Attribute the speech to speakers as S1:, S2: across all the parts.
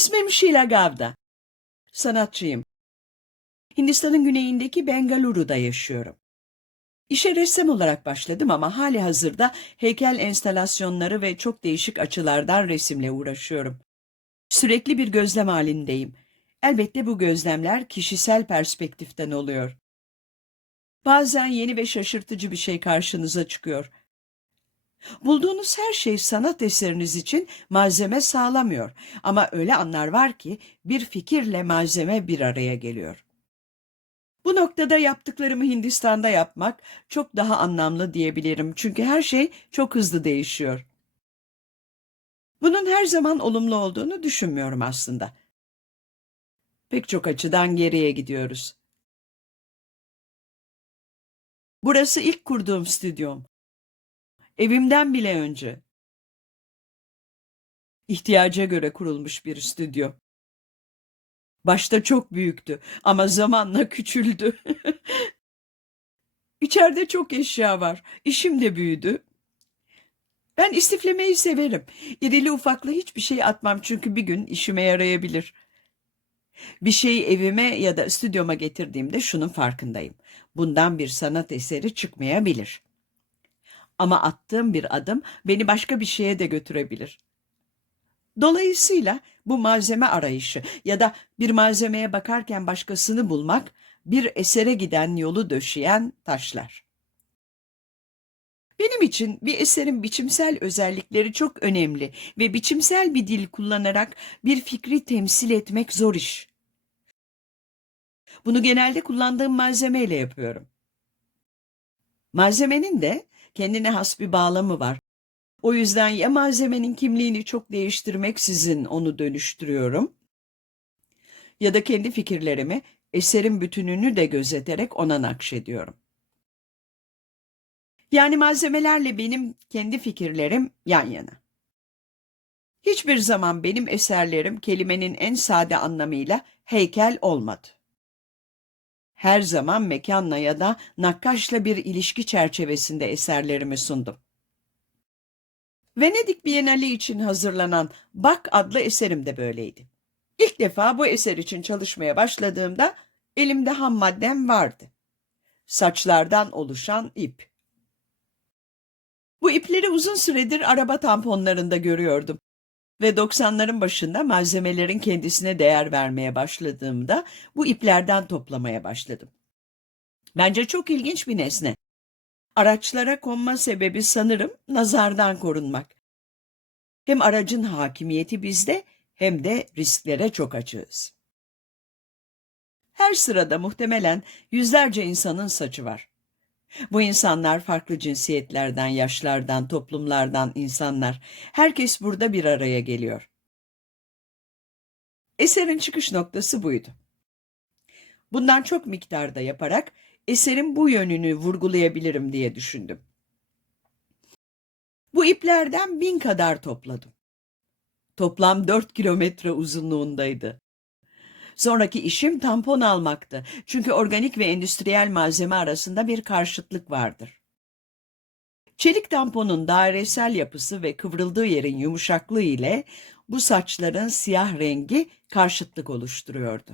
S1: İsmim Sheila Gavda. Sanatçıyım. Hindistan'ın güneyindeki Bengaluru'da yaşıyorum. İşe ressam olarak başladım ama hali hazırda heykel enstalasyonları ve çok değişik açılardan resimle uğraşıyorum. Sürekli bir gözlem halindeyim. Elbette bu gözlemler kişisel perspektiften oluyor. Bazen yeni ve şaşırtıcı bir şey karşınıza çıkıyor. Bulduğunuz her şey sanat eseriniz için malzeme sağlamıyor. Ama öyle anlar var ki bir fikirle malzeme bir araya geliyor. Bu noktada yaptıklarımı Hindistan'da yapmak çok daha anlamlı diyebilirim. Çünkü her şey çok hızlı değişiyor. Bunun her zaman olumlu olduğunu düşünmüyorum aslında. Pek çok açıdan geriye gidiyoruz. Burası ilk kurduğum stüdyom. Evimden bile önce. İhtiyaca göre kurulmuş bir stüdyo. Başta çok büyüktü ama zamanla küçüldü. İçeride çok eşya var. İşim de büyüdü. Ben istiflemeyi severim. İrili ufaklı hiçbir şey atmam çünkü bir gün işime yarayabilir. Bir şeyi evime ya da stüdyoma getirdiğimde şunun farkındayım. Bundan bir sanat eseri çıkmayabilir. Ama attığım bir adım beni başka bir şeye de götürebilir. Dolayısıyla bu malzeme arayışı ya da bir malzemeye bakarken başkasını bulmak bir esere giden yolu döşeyen taşlar. Benim için bir eserin biçimsel özellikleri çok önemli ve biçimsel bir dil kullanarak bir fikri temsil etmek zor iş. Bunu genelde kullandığım malzemeyle yapıyorum. Malzemenin de kendine has bir bağlamı var. O yüzden ya malzemenin kimliğini çok değiştirmeksizin onu dönüştürüyorum ya da kendi fikirlerimi eserin bütününü de gözeterek ona nakşediyorum. Yani malzemelerle benim kendi fikirlerim yan yana. Hiçbir zaman benim eserlerim kelimenin en sade anlamıyla heykel olmadı. Her zaman mekanla ya da nakkaşla bir ilişki çerçevesinde eserlerimi sundum. Venedik Bienali için hazırlanan Bak adlı eserim de böyleydi. İlk defa bu eser için çalışmaya başladığımda elimde ham maddem vardı. Saçlardan oluşan ip. Bu ipleri uzun süredir araba tamponlarında görüyordum. Ve 90'ların başında malzemelerin kendisine değer vermeye başladığımda bu iplerden toplamaya başladım. Bence çok ilginç bir nesne. Araçlara konma sebebi sanırım nazardan korunmak. Hem aracın hakimiyeti bizde hem de risklere çok açığız. Her sırada muhtemelen yüzlerce insanın saçı var. Bu insanlar farklı cinsiyetlerden, yaşlardan, toplumlardan insanlar. Herkes burada bir araya geliyor. Eserin çıkış noktası buydu. Bundan çok miktarda yaparak eserin bu yönünü vurgulayabilirim diye düşündüm. Bu iplerden bin kadar topladım. Toplam dört kilometre uzunluğundaydı. Sonraki işim tampon almaktı. Çünkü organik ve endüstriyel malzeme arasında bir karşıtlık vardır. Çelik tamponun dairesel yapısı ve kıvrıldığı yerin yumuşaklığı ile bu saçların siyah rengi karşıtlık oluşturuyordu.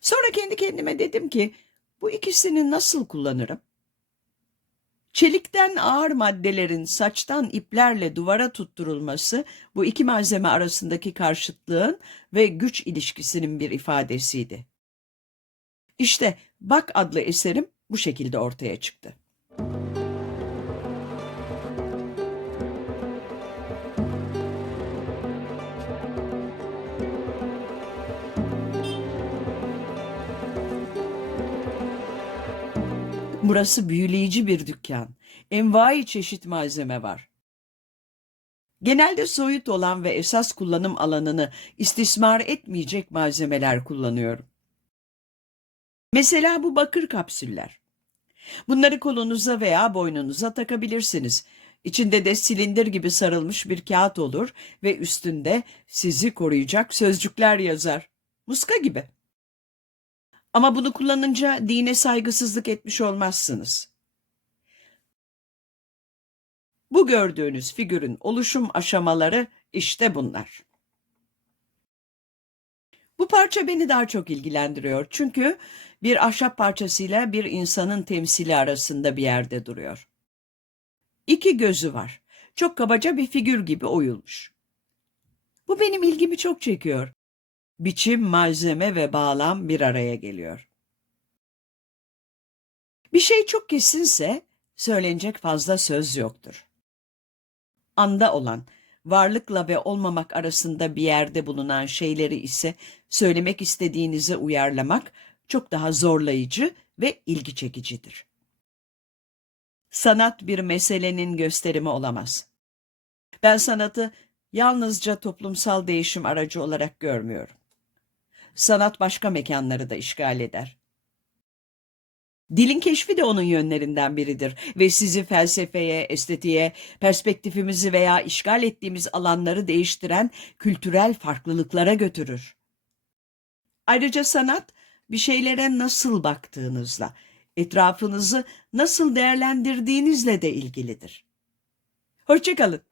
S1: Sonra kendi kendime dedim ki bu ikisini nasıl kullanırım? Çelikten ağır maddelerin saçtan iplerle duvara tutturulması bu iki malzeme arasındaki karşıtlığın ve güç ilişkisinin bir ifadesiydi. İşte Bak adlı eserim bu şekilde ortaya çıktı. Burası büyüleyici bir dükkan. Envai çeşit malzeme var. Genelde soyut olan ve esas kullanım alanını istismar etmeyecek malzemeler kullanıyorum. Mesela bu bakır kapsüller. Bunları kolunuza veya boynunuza takabilirsiniz. İçinde de silindir gibi sarılmış bir kağıt olur ve üstünde sizi koruyacak sözcükler yazar. Muska gibi. Ama bunu kullanınca dine saygısızlık etmiş olmazsınız. Bu gördüğünüz figürün oluşum aşamaları işte bunlar. Bu parça beni daha çok ilgilendiriyor. Çünkü bir ahşap parçasıyla bir insanın temsili arasında bir yerde duruyor. İki gözü var. Çok kabaca bir figür gibi oyulmuş. Bu benim ilgimi çok çekiyor. Biçim, malzeme ve bağlam bir araya geliyor. Bir şey çok kesinse söylenecek fazla söz yoktur. Anda olan, varlıkla ve olmamak arasında bir yerde bulunan şeyleri ise söylemek istediğinize uyarlamak çok daha zorlayıcı ve ilgi çekicidir. Sanat bir meselenin gösterimi olamaz. Ben sanatı yalnızca toplumsal değişim aracı olarak görmüyorum. Sanat başka mekanları da işgal eder. Dilin keşfi de onun yönlerinden biridir ve sizi felsefeye, estetiğe, perspektifimizi veya işgal ettiğimiz alanları değiştiren kültürel farklılıklara götürür. Ayrıca sanat bir şeylere nasıl baktığınızla, etrafınızı nasıl değerlendirdiğinizle de ilgilidir. Hoşçakalın.